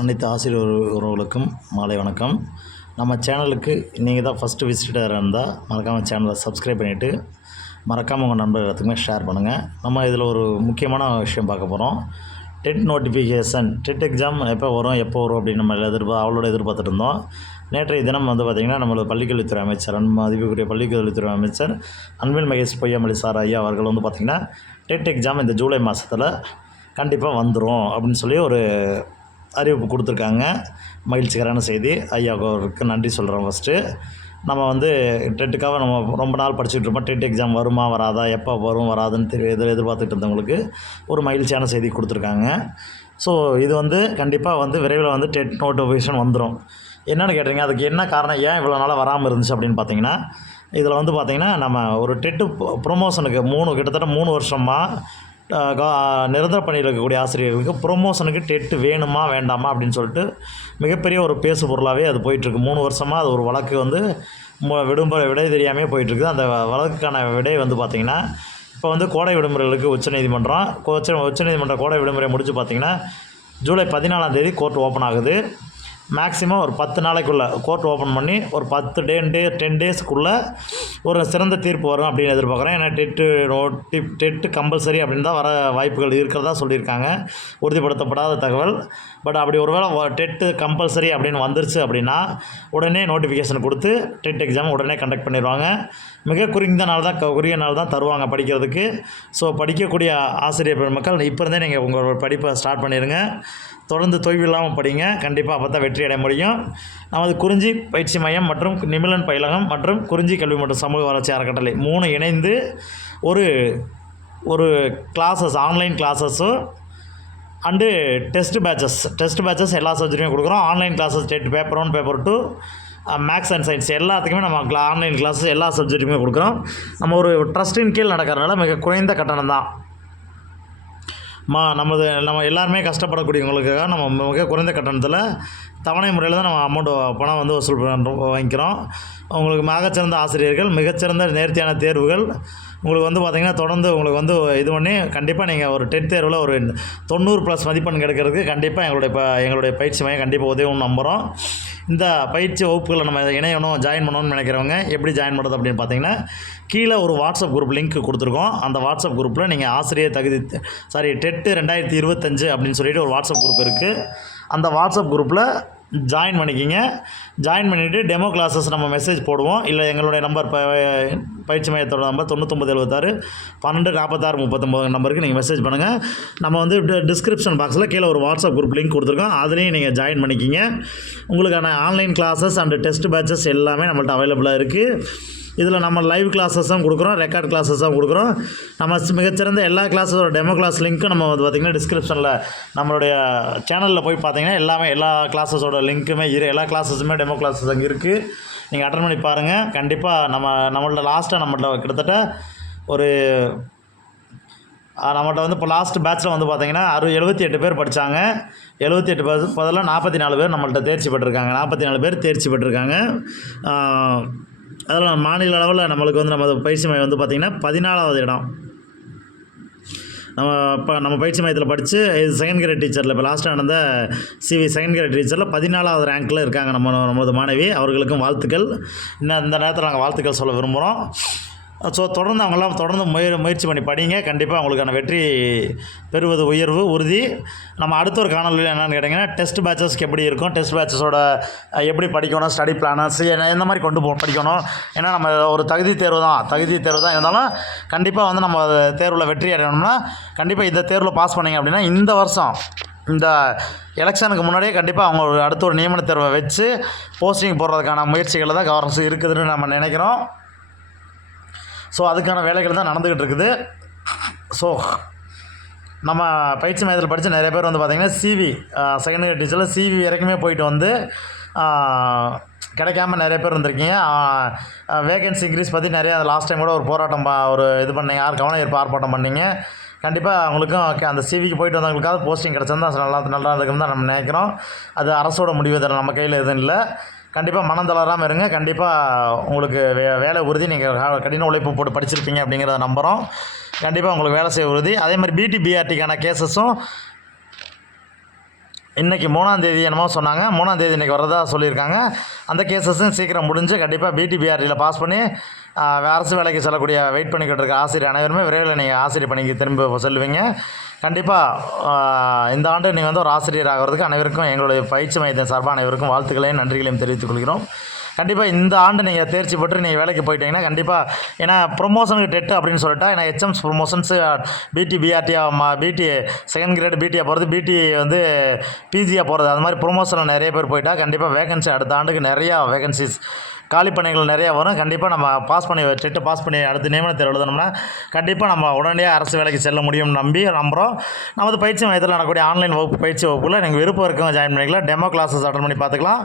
அனைத்து ஆசிரியர் உறவுகளுக்கும் மாலை வணக்கம். நம்ம சேனலுக்கு நீங்கள் தான் ஃபஸ்ட்டு விசிட்டராக இருந்தால் மறக்காமல் சேனலை சப்ஸ்கிரைப் பண்ணிவிட்டு மறக்காமல் உங்கள் நண்பர்கள் எல்லாத்துக்குமே ஷேர் பண்ணுங்கள். நம்ம இதில் ஒரு முக்கியமான விஷயம் பார்க்க போகிறோம். டெட் நோட்டிஃபிகேஷன், டெட் எக்ஸாம் எப்போ வரும் அப்படின்னு நம்ம எதிர்பார்த்துட்டு இருந்தோம். நேற்றைய தினம் பார்த்திங்கன்னா நம்மளோட பள்ளிக்கல்வித்துறை அமைச்சர் மதிப்புக்குரிய பள்ளிக்கல்வித்துறை அமைச்சர் அன்பில் மகேஷ் பொய்யாமொழி சார் ஐயா அவர்கள் பார்த்திங்கன்னா டெட் எக்ஸாம் இந்த ஜூலை மாதத்தில் கண்டிப்பாக வந்துடும் அப்படின்னு சொல்லி ஒரு அறிவிப்பு கொடுத்துருக்காங்க. மகிழ்ச்சிகரமான செய்தி. ஐயாவுக்கு நன்றி சொல்கிறோம். ஃபஸ்ட்டு நம்ம டெட்டுக்காக நம்ம ரொம்ப நாள் படிச்சுட்டு இருப்போம். டெட் எக்ஸாம் வருமா வராதா, எப்போ வரும் வராதுன்னு எதிர்பார்த்துட்டு இருந்தவங்களுக்கு ஒரு மகிழ்ச்சியான செய்தி கொடுத்துருக்காங்க. ஸோ இது கண்டிப்பாக விரைவில் டெட் நோட்டிஃபிகேஷன் வந்துடும். என்னென்னு கேட்டிங்க, அதுக்கு என்ன காரணம், ஏன் இவ்வளோ நாளாக வராமல் இருந்துச்சு அப்படின்னு பார்த்தீங்கன்னா, இதில் பார்த்திங்கன்னா நம்ம ஒரு டெட்டு ப்ரொமோஷனுக்கு கிட்டத்தட்ட 3 வருஷமாக நிரந்தர பணியில் இருக்கக்கூடிய ஆசிரியர்களுக்கு ப்ரொமோஷனுக்கு டெட்டு வேணுமா வேண்டாமா அப்படின்னு சொல்லிட்டு மிகப்பெரிய ஒரு பேசு பொருளாகவே அது போயிட்டுருக்கு. 3 வருஷமாக அது ஒரு வழக்கு விடை தெரியாமல் போயிட்டுருக்குது. அந்த வழக்குக்கான விடை பார்த்திங்கன்னா இப்போ கோடை விடுமுறைகளுக்கு உச்சநீதிமன்றம் கோடை விடுமுறை முடிச்சு பார்த்திங்கன்னா ஜூலை 14ஆம் தேதி கோர்ட் ஓப்பன் ஆகுது. மேக்ஸிமம் ஒரு 10 நாளைக்குள்ளே கோர்ட் ஓப்பன் பண்ணி ஒரு 10 டேஸ்க்குள்ளே ஒரு சிறந்த தீர்ப்பு வரும் அப்படின்னு எதிர்பார்க்குறேன். ஏன்னா டெட்டு கம்பல்சரி அப்படின்னு தான் வர வாய்ப்புகள் இருக்கிறதா சொல்லியிருக்காங்க. உறுதிப்படுத்தப்படாத தகவல். பட் அப்படி ஒருவேளை டெட்டு கம்பல்சரி அப்படின்னு வந்துருச்சு அப்படின்னா உடனே நோட்டிஃபிகேஷன் கொடுத்து டெட் எக்ஸாம் உடனே கண்டக்ட் பண்ணிடுவாங்க. மிக குறுகிய நாள் தான் தருவாங்க படிக்கிறதுக்கு. ஸோ படிக்கக்கூடிய ஆசிரியர் பெருமக்கள் இப்போ இருந்தே நீங்கள் உங்களோட படிப்பை ஸ்டார்ட் பண்ணிடுங்க. தொடர்ந்து தொய்வு இல்லாமல் படிங்க. கண்டிப்பாக அப்போ தான் வெற்றி அடைய முடியும். நமது குறிஞ்சி பயிற்சி மையம் மற்றும் நிமிலன் பயிலகம் மற்றும் குறிஞ்சி கல்வி மற்றும் சமூக வளர்ச்சி அறக்கட்டளை 3 இணைந்து ஒரு கிளாஸஸ், ஆன்லைன் கிளாஸஸும் அண்டு டெஸ்ட் பேட்சஸ் எல்லா சப்ஜெக்ட்டுமே கொடுக்குறோம். Online classes TET paper 1 paper 2 maths and science எல்லாத்துக்குமே நம்ம ஆன்லைன் கிளாஸஸ் எல்லா சப்ஜெக்ட்டுமே கொடுக்குறோம். நம்ம ஒரு ட்ரஸ்ட்டின் கீழ் நடக்கிறதுனால மிக குறைந்த கட்டணம் தான். நம்ம எல்லாருமே கஷ்டப்படக்கூடியவங்களுக்காக நம்ம மிக குறைந்த கட்டணத்தில் தவணை முறையில் தான் நம்ம பணம் வசூல் வாங்கிக்கிறோம். உங்களுக்கு மிகச்சிறந்த ஆசிரியர்கள், மிகச்சிறந்த நேர்த்தியான தேர்வுகள் உங்களுக்கு பார்த்திங்கன்னா தொடர்ந்து உங்களுக்கு இது பண்ணி கண்டிப்பாக நீங்கள் ஒரு டெட் தேர்வில் ஒரு 90+ மதிப்பெண் கிடைக்கிறதுக்கு கண்டிப்பாக எங்களுடைய பயிற்சி மையம் கண்டிப்பாக உதவும் நம்புகிறோம். இந்த பயிற்சி வகுப்புகளை நம்ம ஜாயின் பண்ணணும்னு நினைக்கிறவங்க எப்படி ஜாயின் பண்ணுறது அப்படின்னு பார்த்தீங்கன்னா, கீழே ஒரு வாட்ஸ்அப் குரூப் லிங்க் கொடுத்துருக்கோம். அந்த வாட்ஸ்அப் குரூப்பில் நீங்கள் ஆசிரியர் டெட்டு 2025 அப்படின்னு சொல்லிட்டு ஒரு வாட்ஸ்அப் குரூப் இருக்குது. அந்த வாட்ஸ்அப் குரூப்பில் ஜாயின் பண்ணிக்கிங்க. ஜாயின் பண்ணிவிட்டு டெமோ கிளாஸஸ் நம்ம மெசேஜ் போடுவோம். இல்லை எங்களுடைய நம்பர் பயிற்சி மையத்தோட நம்பர் 9976 12 46 39 நம்பருக்கு நீங்கள் மெசேஜ் பண்ணுங்கள். நம்ம டிஸ்கிரிப்ஷன் பாக்ஸில் கீழே ஒரு வாட்ஸ்அப் குரூப் லிங்க் கொடுத்துருக்கோம். அதுலேயும் நீங்கள் ஜாயின் பண்ணிக்கிங்க. உங்களுக்கான online classes and test patches எல்லாமே நம்மள்ட்ட அவைலபிளாக இருக்குது. இதில் நம்ம லைவ் கிளாஸஸும் கொடுக்குறோம், ரெக்கார்ட் கிளாஸஸும் கொடுக்குறோம். நம்ம மிகச்சிறந்த எல்லா கிளாஸஸோட டெமோ கிளாஸ் லிங்க்கும் நம்ம பார்த்திங்கன்னா டிஸ்கிரிப்ஷனில் நம்மளுடைய சேனலில் போய் பார்த்தீங்கன்னா எல்லா கிளாஸஸோட லிங்க்குமே எல்லா கிளாஸஸுமே டெமோ கிளாஸஸ் அங்கே இருக்குது. நீங்கள் அட்டன் பண்ணி பாருங்கள். கண்டிப்பாக நம்மள்ட்ட கிட்டத்தட்ட இப்போ லாஸ்ட் பேட்சில் பார்த்தீங்கன்னா 78 பேர் படித்தாங்க. 78 பேர் பதிலாக 44 பேர் நம்மள்ட்ட தேர்ச்சி பெற்றிருக்காங்க. 44 பேர் தேர்ச்சி பெற்றிருக்காங்க. அதில் மாநில அளவில் நம்மளுக்கு நம்ம பயிற்சி மையம் பார்த்திங்கன்னா 14வது இடம். நம்ம பயிற்சி மையத்தில் படித்து செகண்ட் கிரேட் டீச்சரில் இப்போ லாஸ்ட்டாக நடந்த செகண்ட் கிரேட் டீச்சரில் 14வது ரேங்க்கில் இருக்காங்க நமது மாணவி. அவர்களுக்கும் வாழ்த்துக்கள். இன்னும் இந்த நேரத்தில் நாங்கள் வாழ்த்துக்கள் சொல்ல விரும்புகிறோம். ஸோ தொடர்ந்து முயற்சி பண்ணி படிங்க. கண்டிப்பாக உங்களுக்கான வெற்றி பெறுவது உறுதி. நம்ம அடுத்த ஒரு காணொலியில் என்னென்னு கேட்டிங்கன்னா, டெஸ்ட் பேட்சஸ்க்கு எப்படி இருக்கும், டெஸ்ட் பேட்சஸோட எப்படி படிக்கணும், ஸ்டடி பிளானர்ஸ் எந்த மாதிரி படிக்கணும். ஏன்னா நம்ம ஒரு தகுதி தேர்வு தான் இருந்தாலும் கண்டிப்பாக நம்ம தேர்வில் வெற்றி அடையணும்னா கண்டிப்பாக இந்த தேர்வில் பாஸ் பண்ணிங்க அப்படின்னா இந்த வருஷம் இந்த எலெக்ஷனுக்கு முன்னாடியே கண்டிப்பாக அவங்க அடுத்த ஒரு நியமன தேர்வை வச்சு போஸ்டிங் போடுறதுக்கான முயற்சிகளில் தான் கவர்னன்ஸ் இருக்குதுன்னு நம்ம நினைக்கிறோம். ஸோ அதுக்கான வேலைகள் தான் நடந்துக்கிட்டு இருக்குது. ஸோ நம்ம பயிற்சி மையத்தில் படித்த நிறைய பேர் பார்த்திங்கன்னா செகண்ட் இயர் டீச்சரில் CV வரைக்குமே போயிட்டு கிடைக்காம நிறைய பேர் வந்திருக்கீங்க. வேகன்சி இன்க்ரீஸ் பற்றி நிறையா லாஸ்ட் டைம் கூட ஒரு போராட்டம் பண்ணீங்க, கவன ஈர்ப்பு ஆர்ப்பாட்டம் பண்ணிங்க. கண்டிப்பாக அவங்களுக்கும் அந்த CVக்கு போயிட்டு வந்தவங்களுக்காவது போஸ்டிங் கிடச்சிருந்தா நல்லா இருக்குன்னு தான் நம்ம நினைக்கிறோம். அது அரசோட முடிவு தர நம்ம கையில் எதுவும் இல்லை. கண்டிப்பாக மனம் தளராமல் இருங்க. கண்டிப்பாக உங்களுக்கு வேலை உறுதி. நீங்கள் கடின உழைப்பு போட்டு படிச்சிருப்பீங்க அப்படிங்கிறத நம்புகிறோம். கண்டிப்பாக உங்களுக்கு வேலை செய்ய உறுதி. அதே மாதிரி BT BRTக்கான கேசஸும் இன்றைக்கி 3ஆம் தேதி என்னமோ சொன்னாங்க. 3ஆம் தேதி இன்றைக்கி வரதா சொல்லியிருக்காங்க. அந்த கேஸஸும் சீக்கிரம் முடிஞ்சு கண்டிப்பாக பிடிபிஆர்டியில் பாஸ் பண்ணி அரசு வேலைக்கு செல்லக்கூடிய வெயிட் பண்ணிக்கிட்டு இருக்க ஆசிரியர் அனைவருமே விரைவில் நீங்கள் ஆசிரியர் பணிக்கு திரும்ப செல்வீங்க. கண்டிப்பாக இந்த ஆண்டு நீங்கள் வந்து ஒரு ஆசிரியர் ஆகிறதுக்கு அனைவருக்கும் எங்களுடைய பயிற்சி மையத்தின் சார்பாக அனைவருக்கும் வாழ்த்துக்களையும் நன்றிகளையும் தெரிவித்துக் கொள்கிறோம். கண்டிப்பாக இந்த ஆண்டு நீங்கள் தேர்ச்சி பெற்று நீங்கள் வேலைக்கு போயிட்டீங்கன்னா கண்டிப்பாக ஏன்னா ப்ரொமோஷனுக்கு டெட்டு அப்படின்னு சொல்லிட்டா ஏன்னா ஹெச்எம்ஸ் ப்ரொமோஷன்ஸு பிடி பிஆர்டியாக பிடி செகண்ட் கிரேடு பிடியாக போகிறது பிடி வந்து பிஜியாக போகிறது அது மாதிரி ப்ரொமோஷனில் நிறைய பேர் போயிட்டா கண்டிப்பாக வேகன்சி அடுத்த ஆண்டுக்கு நிறையா வேகன்சிஸ் காலி பணிகள் நிறையா வரும். கண்டிப்பாக நம்ம டெட்டு பாஸ் பண்ணி அடுத்த நியமனத்தை எழுதணும்னா கண்டிப்பாக நம்ம உடனடியாக அரசு வேலைக்கு செல்ல முடியும்னு நம்புகிறோம். நமது பயிற்சி மையத்தில் நடக்கக்கூடிய ஆன்லைன் பயிற்சி வகுப்பில் நீங்கள் விருப்பம் இருக்கவங்க ஜாயின் பண்ணிக்கலாம். டெமோ கிளாஸஸ் அட்டன் பண்ணி பார்த்துக்கலாம்.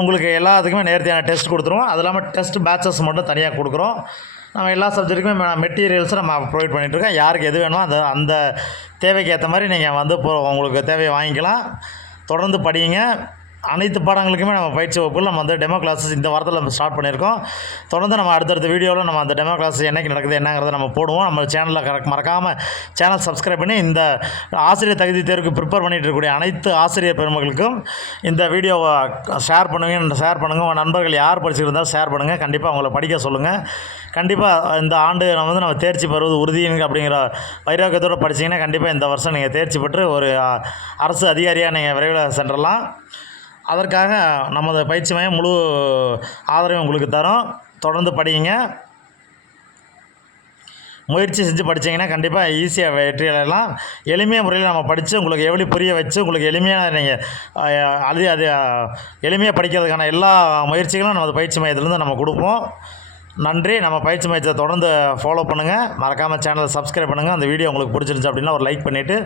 உங்களுக்கு எல்லாத்துக்குமே நேர்த்தியான டெஸ்ட் கொடுத்துருவோம். அது இல்லாமல் டெஸ்ட் பேட்சஸ் மட்டும் தனியாக கொடுக்குறோம். நம்ம எல்லா சப்ஜெக்ட்டுக்குமே மெட்டீரியல்ஸும் நம்ம ப்ரொவைட் பண்ணிகிட்ருக்கோம். யாருக்கு எது வேணுமோ அந்த தேவைக்கு ஏற்ற மாதிரி நீங்கள் வந்து உங்களுக்கு தேவையை வாங்கிக்கலாம். தொடர்ந்து படிங்க. அனைத்து பாடங்களுக்குமே நம்ம பயிற்சி வகுப்பில் நம்ம வந்து டெமோ கிளாஸஸ் இந்த வாரத்தில் நம்ம ஸ்டார்ட் பண்ணியிருக்கோம். தொடர்ந்து நம்ம அடுத்தடுத்த வீடியோவில் நம்ம அந்த டெமோ கிளாஸ் என்றைக்கு நடக்குது என்னங்கிறத நம்ம போடுவோம். நம்ம சேனலில் மறக்காமல் சேனல் சப்ஸ்கிரைப் பண்ணி இந்த ஆசிரியர் தகுதி தேர்வுக்கு ப்ரிப்பேர் பண்ணிகிட்டு இருக்கக்கூடிய அனைத்து ஆசிரியர் பெருமக்களுக்கும் இந்த வீடியோவை ஷேர் பண்ணுங்கள். உங்கள் நண்பர்கள் யார் படிச்சுருந்தாலும் ஷேர் பண்ணுங்கள். கண்டிப்பாக அவங்கள படிக்க சொல்லுங்கள். கண்டிப்பாக இந்த ஆண்டு நம்ம தேர்ச்சி பெறுவது உறுதிங்க அப்படிங்கிற வைராக்கியத்தோடு படிச்சிங்கன்னா கண்டிப்பாக இந்த வருஷம் நீங்கள் தேர்ச்சி பெற்று ஒரு அரசு அதிகாரியாக நீங்கள் விரைவில் சென்றலாம். அதற்காக நமது பயிற்சி மையம் முழு ஆதரவு உங்களுக்கு தரும். தொடர்ந்து படிங்க. முயற்சி செஞ்சு படித்தீங்கன்னா கண்டிப்பாக ஈஸியாக வெற்றி அடையலாம். எளிமையான முறையில் நம்ம படித்து உங்களுக்கு எப்படி புரிய வச்சு உங்களுக்கு எளிமையாக நீங்கள் அது எளிமையாக படிக்கிறதுக்கான எல்லா முயற்சிகளும் நமது பயிற்சி மையத்திலேருந்து நம்ம கொடுப்போம். நன்றி. நம்ம பயிற்சி மையத்தை தொடர்ந்து ஃபாலோ பண்ணுங்கள். மறக்காமல் சேனலை சப்ஸ்கிரைப் பண்ணுங்கள். அந்த வீடியோ உங்களுக்கு பிடிச்சிருந்துச்சு அப்படின்னா ஒரு லைக் பண்ணிவிட்டு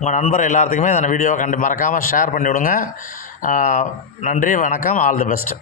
உங்கள் நண்பர் எல்லாத்துக்குமே அந்த வீடியோவை மறக்காமல் ஷேர் பண்ணிவிடுங்க. நன்றி, வணக்கம், ஆல் தி பெஸ்ட்.